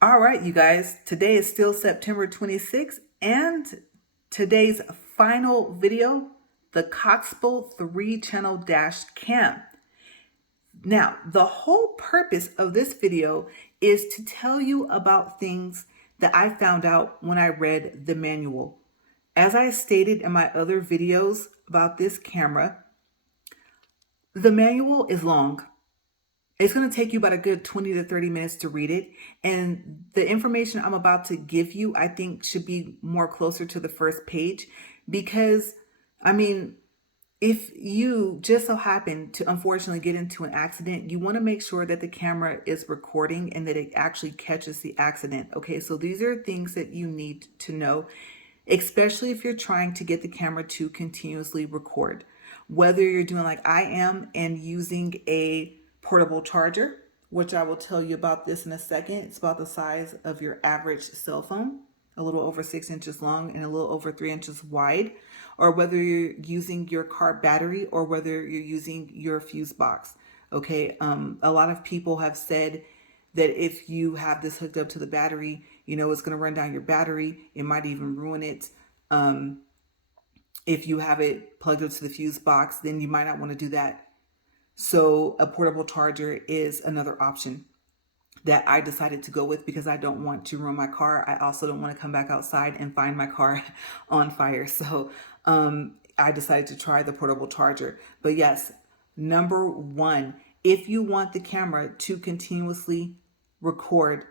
All right, you guys, today is still September 26th, and today's final video, the COXPAL 3-channel dash cam. Now, the whole purpose of this video is to tell you about things that I found out when I read the manual. As I stated in my other videos about this camera, the manual is long. It's going to take you about a good 20 to 30 minutes to read it. And the information I'm about to give you, I think, should be more closer to the first page because, I mean, if you just so happen to unfortunately get into an accident, you want to make sure that the camera is recording and that it actually catches the accident. Okay, so these are things that you need to know, especially if you're trying to get the camera to continuously record. Whether you're doing like I am and using a portable charger, which I will tell you about this in a second. It's about the size of your average cell phone, a little over 6 inches long and a little over 3 inches wide, or whether you're using your car battery or whether you're using your fuse box. Okay, a lot of people have said that if you have this hooked up to the battery, it's going to run down your battery. It might even ruin it. If you have it plugged up to the fuse box, then you might not want to do that. So a portable charger is another option that I decided to go with because I don't want to ruin my car. I also don't want to come back outside and find my car on fire. So I decided to try the portable charger. But yes, number one, if you want the camera to continuously record,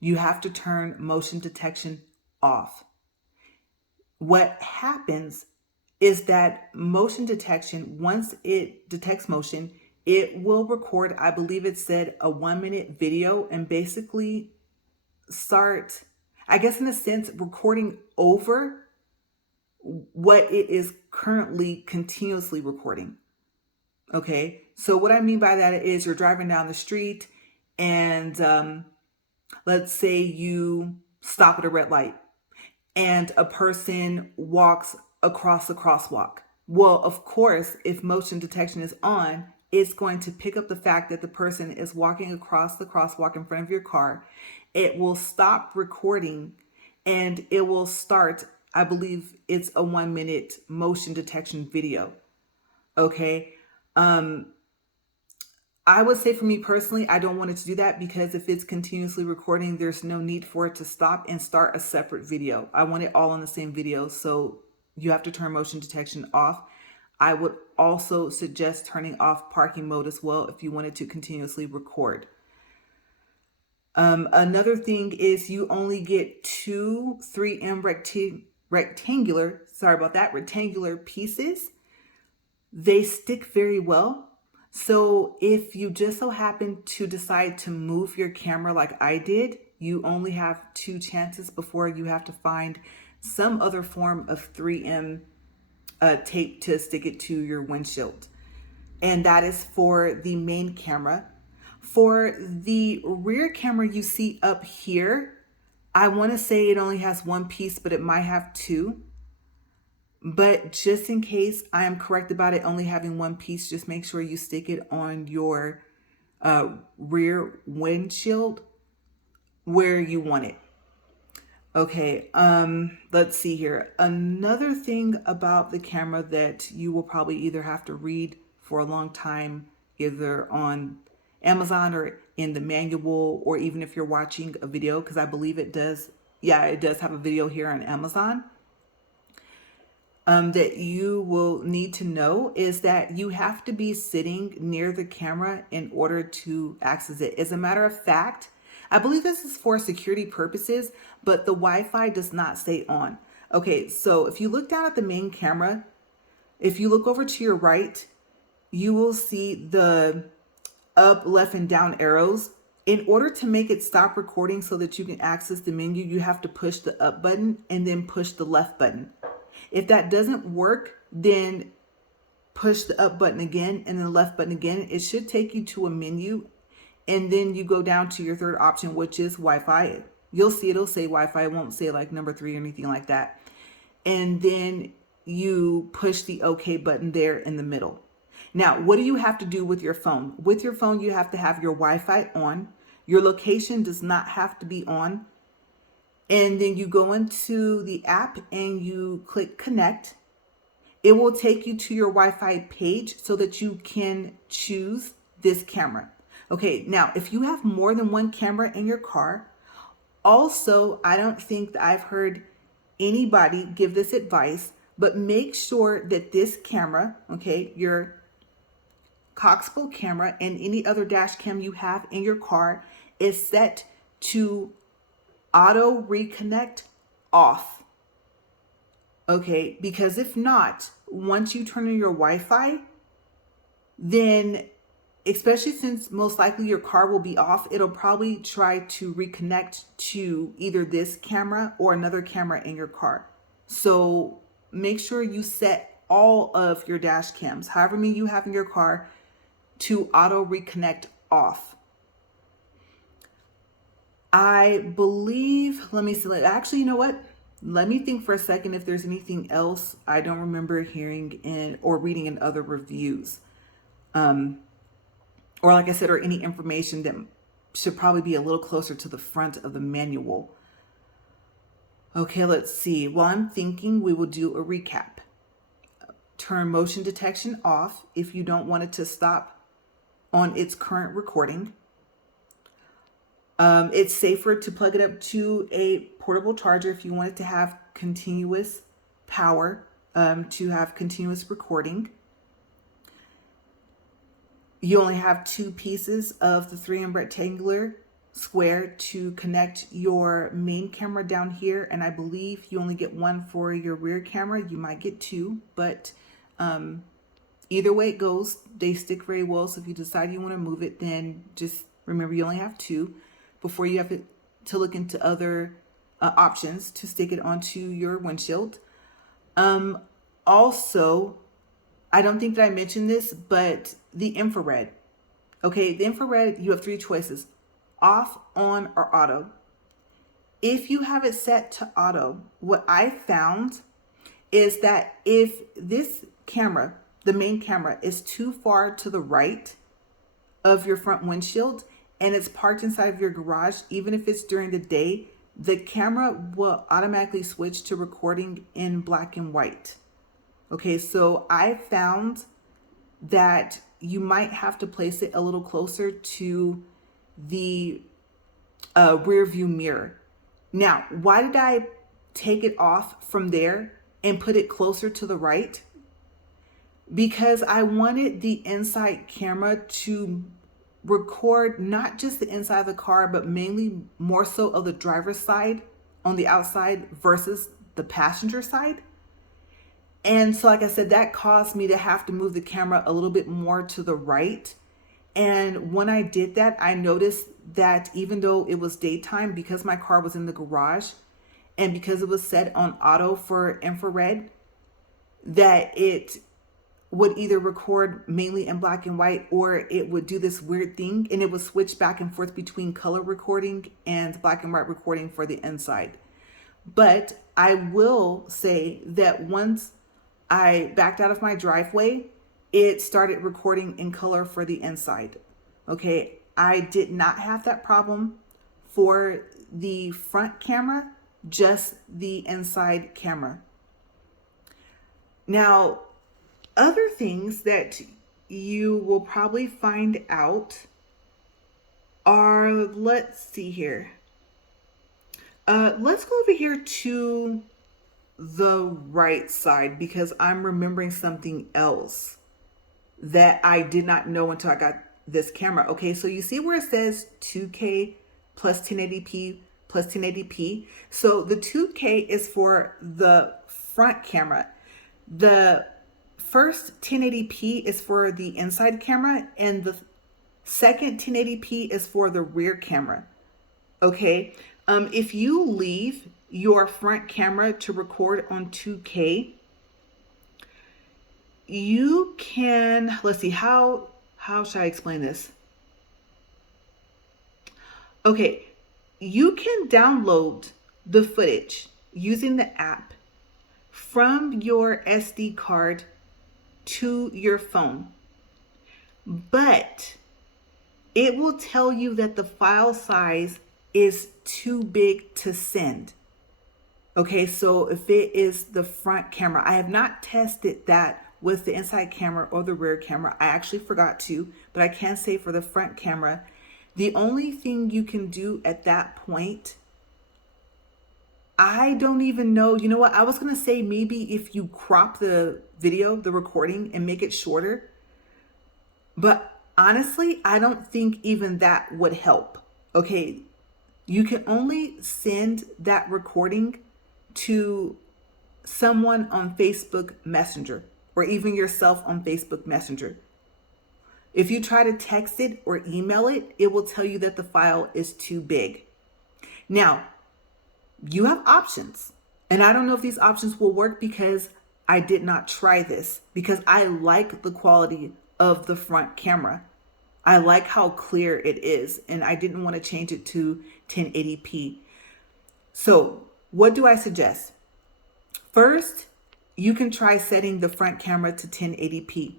you have to turn motion detection off. What happens is that motion detection, once it detects motion, it will record, I believe it said, a 1-minute video and basically start, I guess in a sense, recording over what it is currently continuously recording. Okay, so what I mean by that is you're driving down the street and let's say you stop at a red light and a person walks across the crosswalk. Well, of course, if motion detection is on, it's going to pick up the fact that the person is walking across the crosswalk in front of your car. It will stop recording and it will start, I believe it's a 1-minute motion detection video. Okay. I would say for me personally, I don't want it to do that because if it's continuously recording, there's no need for it to stop and start a separate video. I want it all in the same video. So you have to turn motion detection off. I would also suggest turning off parking mode as well if you wanted to continuously record. Another thing is you only get two 3M rectangular pieces. They stick very well. So if you just so happen to decide to move your camera like I did, you only have 2 chances before you have to find some other form of 3M tape to stick it to your windshield. And that is for the main camera. For the rear camera you see up here, I want to say it only has 1 piece, but it might have 2. But just in case I am correct about it only having 1 piece, just make sure you stick it on your rear windshield where you want it. Okay, let's see here. Another thing about the camera that you will probably either have to read for a long time, either on Amazon or in the manual, or even if you're watching a video, because I believe it does. Yeah, it does have a video here on Amazon. That you will need to know is that you have to be sitting near the camera in order to access it. As a matter of fact, I believe this is for security purposes, but the Wi-Fi does not stay on. Okay, so if you look down at the main camera, if you look over to your right, you will see the up, left, and down arrows. In order to make it stop recording so that you can access the menu, you have to push the up button and then push the left button. If that doesn't work, then push the up button again and then the left button again. It should take you to a menu, and then you go down to your third option, which is Wi-Fi. You'll see it'll say Wi-Fi. It won't say like number 3 or anything like that. And then you push the OK button there in the middle. Now, what do you have to do with your phone? With your phone, you have to have your Wi-Fi on, Your location does not have to be on. And then you go into the app and you click connect. It will take you to your Wi-Fi page so that you can choose this camera. Okay, now if you have more than one camera in your car, also, I don't think that I've heard anybody give this advice, but make sure that this camera, okay, your COXPAL camera and any other dash cam you have in your car is set to auto reconnect off. Okay, because if not, once you turn on your Wi-Fi, then especially since most likely your car will be off, it'll probably try to reconnect to either this camera or another camera in your car. So make sure you set all of your dash cams, however many you have in your car, to auto reconnect off. I believe, let me see, actually, you know what? Let me think for a second if there's anything else I don't remember hearing in or reading in other reviews. Or like I said, or any information that should probably be a little closer to the front of the manual. Okay, let's see. While I'm thinking, we will do a recap. Turn motion detection off if you don't want it to stop on its current recording. It's safer to plug it up to a portable charger if you want it to have continuous power, to have continuous recording. You only have two pieces of the 3M rectangular square to connect your main camera down here. And I believe you only get one for your rear camera. You might get two, but either way it goes, they stick very well. So if you decide you want to move it, then just remember you only have two before you have to look into other options to stick it onto your windshield. Also, I don't think that I mentioned this, but the infrared. Okay, the infrared, you have three choices: off, on, or auto. If you have it set to auto, what I found is that if this camera, the main camera, is too far to the right of your front windshield and it's parked inside of your garage, even if it's during the day, the camera will automatically switch to recording in black and white. Okay, so I found that you might have to place it a little closer to the rear view mirror. Now, why did I take it off from there and put it closer to the right? Because I wanted the inside camera to record not just the inside of the car, but mainly more so of the driver's side on the outside versus the passenger side. And so, like I said, that caused me to have to move the camera a little bit more to the right. And when I did that, I noticed that even though it was daytime, because my car was in the garage and because it was set on auto for infrared, that it would either record mainly in black and white, or it would do this weird thing and it would switch back and forth between color recording and black and white recording for the inside. But I will say that once I backed out of my driveway, it started recording in color for the inside. Okay, I did not have that problem for the front camera, just the inside camera. Now, other things that you will probably find out are, let's see here. Let's go over here to the right side because I'm remembering something else that I did not know until I got this camera. Okay, so you see where it says 2K plus 1080p plus 1080p. So the 2K is for the front camera. The first 1080p is for the inside camera, and the second 1080p is for the rear camera. Okay, if you leave your front camera to record on 2K, you can, let's see, how should I explain this? Okay, you can download the footage using the app from your SD card to your phone. But it will tell you that the file size is too big to send. Okay, so if it is the front camera, I have not tested that with the inside camera or the rear camera. I actually forgot to, but I can say for the front camera, the only thing you can do at that point, I don't even know. You know what? I was going to say maybe if you crop the video, the recording, and make it shorter. But honestly, I don't think even that would help. Okay, you can only send that recording to someone on Facebook Messenger or even yourself on Facebook Messenger. If you try to text it or email it, it will tell you that the file is too big. Now, you have options. And I don't know if these options will work because I did not try this, because I like the quality of the front camera. I like how clear it is, and I didn't want to change it to 1080p. So what do I suggest? First, you can try setting the front camera to 1080p.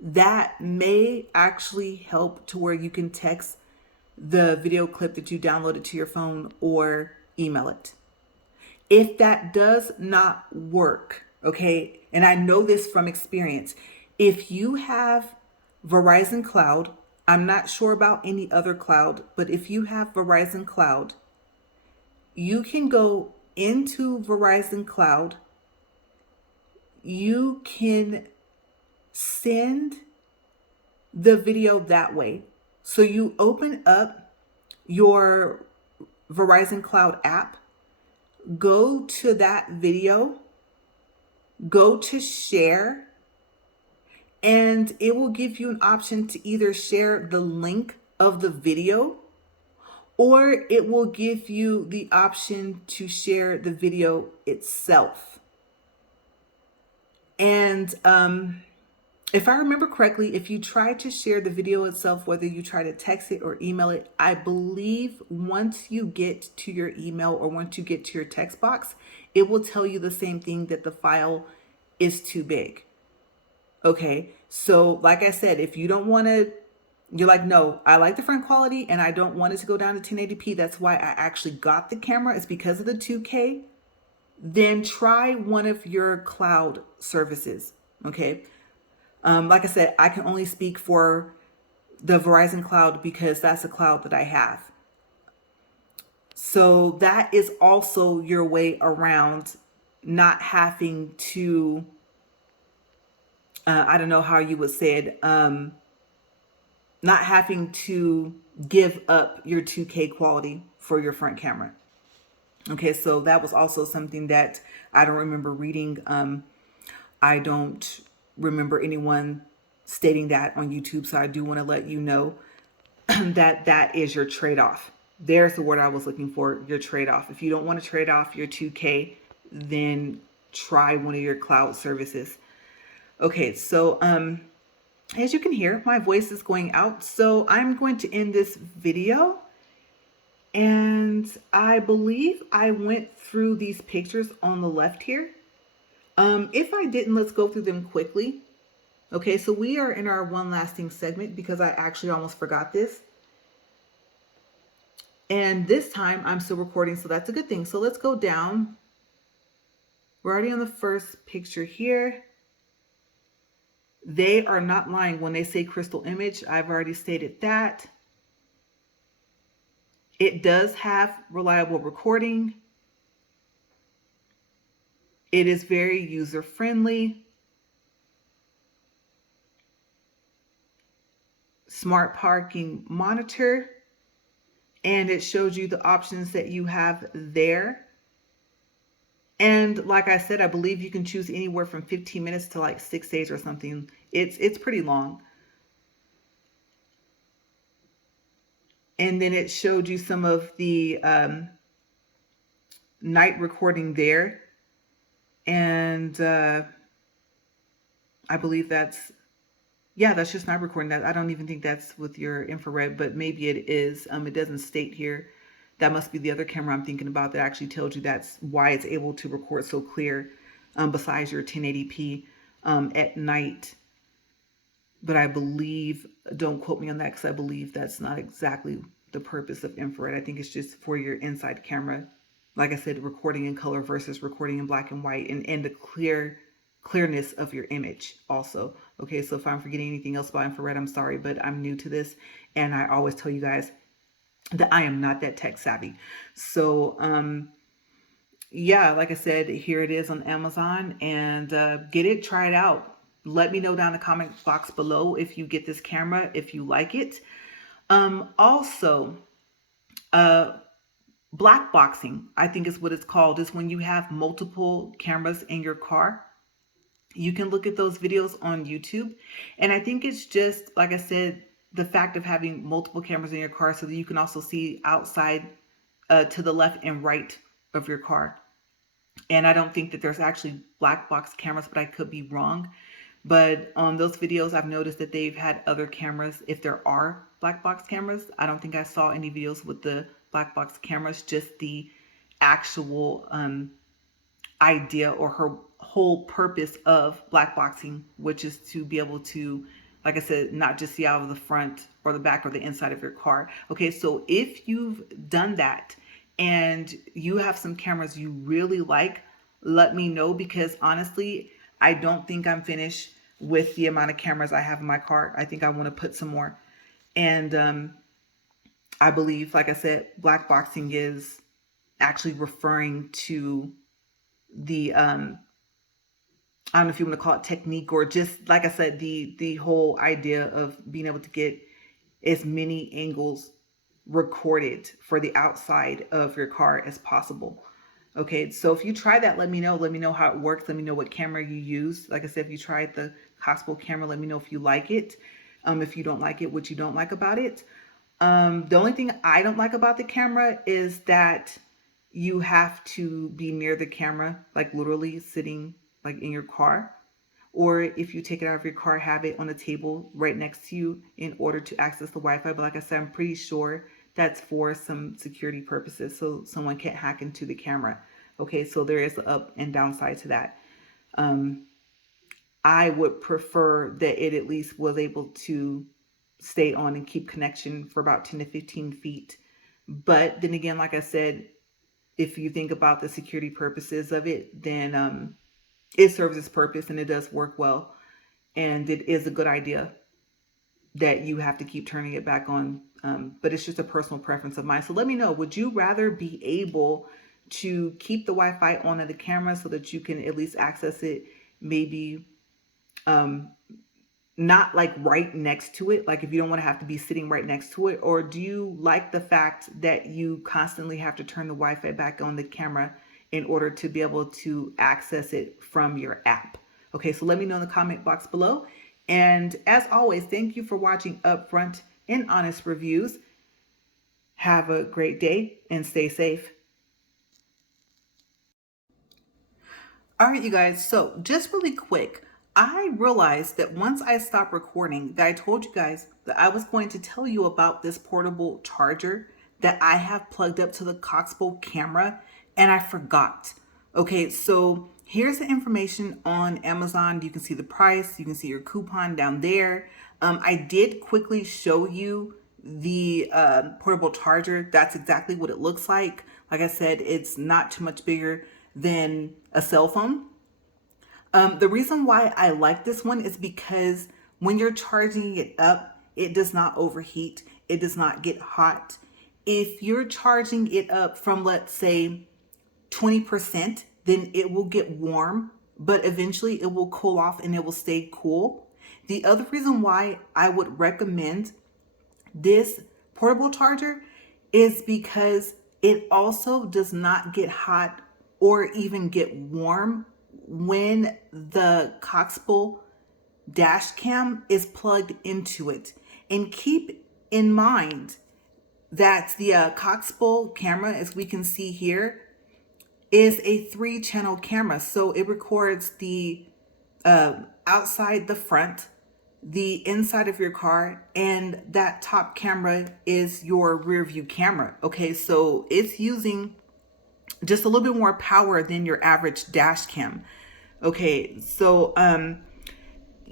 That may actually help to where you can text the video clip that you downloaded to your phone or email it. If that does not work, okay, and I know this from experience, if you have Verizon Cloud, I'm not sure about any other cloud, but if you have Verizon Cloud, you can go into Verizon Cloud, you can send the video that way. So you open up your Verizon Cloud app, go to that video, go to share, and it will give you an option to either share the link of the video, or it will give you the option to share the video itself. And if I remember correctly, if you try to share the video itself, whether you try to text it or email it, I believe once you get to your email or once you get to your text box, it will tell you the same thing, that the file is too big. Okay, so like I said, if you don't want to, you're like, no, I like the front quality and I don't want it to go down to 1080p. That's why I actually got the camera. It's because of the 2K. Then try one of your cloud services. Okay. Like I said, I can only speak for the Verizon Cloud because that's a cloud that I have. So that is also your way around not having to, I don't know how you would say it, not having to give up your 2K quality for your front camera. Okay, so that was also something that I don't remember reading. I don't remember anyone stating that on YouTube, so I do want to let you know that that is your trade-off. There's the word I was looking for, your trade-off. If you don't want to trade off your 2K, then try one of your cloud services. Okay, so as you can hear, my voice is going out, so I'm going to end this video. And I believe I went through these pictures on the left here. If I didn't, let's go through them quickly. Okay, so we are in our one lasting segment because I actually almost forgot this. And this time I'm still recording, so that's a good thing. So let's go down. We're already on the first picture here. They are not lying when they say crystal image. I've already stated that. It does have reliable recording. It is very user-friendly. Smart parking monitor. And it shows you the options that you have there. And like I said, I believe you can choose anywhere from 15 minutes to like 6 days or something. It's pretty long. And then it showed you some of the night recording there. And I believe that's just night recording. That I don't even think that's with your infrared, but maybe it is. It doesn't state here. That must be the other camera I'm thinking about that actually tells you that's why it's able to record so clear, besides your 1080p at night. but I believe, don't quote me on that because I believe that's not exactly the purpose of infrared. I think it's just for your inside camera. Like I said, recording in color versus recording in black and white, and the clearness of your image also. Okay, so if I'm forgetting anything else about infrared, I'm sorry, but I'm new to this, and I always tell you guys that I am not that tech savvy. So yeah, like I said, here it is on Amazon, and get it, try it out. Let me know down in the comment box below if you get this camera, if you like it. Also, black boxing, I think is what it's called, is when you have multiple cameras in your car. You can look at those videos on YouTube. And I think it's just, like I said, the fact of having multiple cameras in your car so that you can also see outside to the left and right of your car. And I don't think that there's actually black box cameras, but I could be wrong. But on those videos, I've noticed that they've had other cameras. If there are black box cameras, I don't think I saw any videos with the black box cameras, just the actual idea or her whole purpose of black boxing, which is to be able to, like I said, not just see out of the front or the back or the inside of your car. Okay, so if you've done that and you have some cameras you really like, let me know, because honestly, I don't think I'm finished with the amount of cameras I have in my car. I think I want to put some more. And I believe, like I said, black boxing is actually referring to the I don't know if you want to call it technique, or just, like I said, the whole idea of being able to get as many angles recorded for the outside of your car as possible. Okay, so if you try that, let me know. Let me know how it works. Let me know what camera you use. Like I said, if you tried the COXPAL camera, let me know if you like it. If you don't like it, what you don't like about it. The only thing I don't like about the camera is that you have to be near the camera, like literally sitting like in your car. Or if you take it out of your car, have it on a table right next to you in order to access the Wi-Fi. But like I said, I'm pretty sure that's for some security purposes, so someone can't hack into the camera. Okay, so there is an up and downside to that. I would prefer that it at least was able to stay on and keep connection for about 10 to 15 feet. But then again, like I said, if you think about the security purposes of it, then it serves its purpose and it does work well. And it is a good idea that you have to keep turning it back on. But it's just a personal preference of mine. So let me know, would you rather be able to keep the Wi-Fi on at the camera so that you can at least access it, maybe not like right next to it, like if you don't want to have to be sitting right next to it? Or do you like the fact that you constantly have to turn the Wi-Fi back on the camera in order to be able to access it from your app? Okay, so let me know in the comment box below. And as always, thank you for watching Upfront and Honest Reviews. Have a great day and stay safe. All right, you guys, so just really quick, I realized that once I stopped recording, that I told you guys that I was going to tell you about this portable charger that I have plugged up to the COXPAL camera, and I forgot. Okay, so here's the information on Amazon. You can see the price, you can see your coupon down there. I did quickly show you the portable charger. That's exactly what it looks like. Like I said, it's not too much bigger than a cell phone. The reason why I like this one is because when you're charging it up, it does not overheat. It does not get hot. If you're charging it up from, let's say, 20%, then it will get warm, but eventually it will cool off and it will stay cool. The other reason why I would recommend this portable charger is because it also does not get hot or even get warm when the COXPAL dash cam is plugged into it. And keep in mind that the COXPAL camera, as we can see here, is a 3-channel camera. So it records the outside, the front, the inside of your car, and that top camera is your rear view camera. Okay, so it's using just a little bit more power than your average dash cam. Okay, so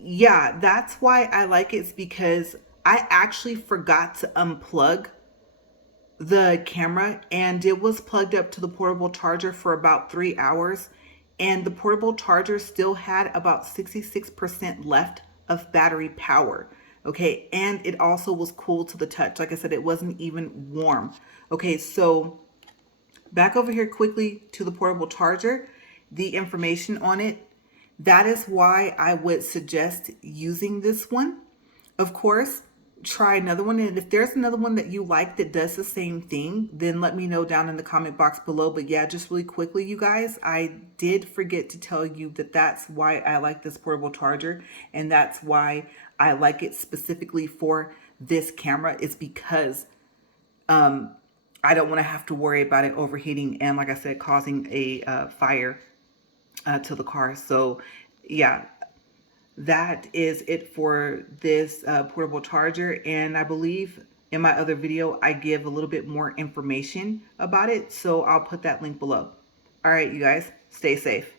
yeah, that's why I like it, is because I actually forgot to unplug the camera, and it was plugged up to the portable charger for about 3 hours, and the portable charger still had about 66% left of battery power. Okay, and it also was cool to the touch. Like I said, it wasn't even warm. Okay, so back over here quickly to the portable charger, the information on it. That is why I would suggest using this one. Of course, try another one. And if there's another one that you like that does the same thing, then let me know down in the comment box below. But yeah, just really quickly, you guys, I did forget to tell you that that's why I like this portable charger. And that's why I like it specifically for this camera, is because I don't want to have to worry about it overheating and, like I said, causing a fire to the car. So yeah, that is it for this portable charger. And I believe in my other video, I give a little bit more information about it. So I'll put that link below. All right, you guys, stay safe.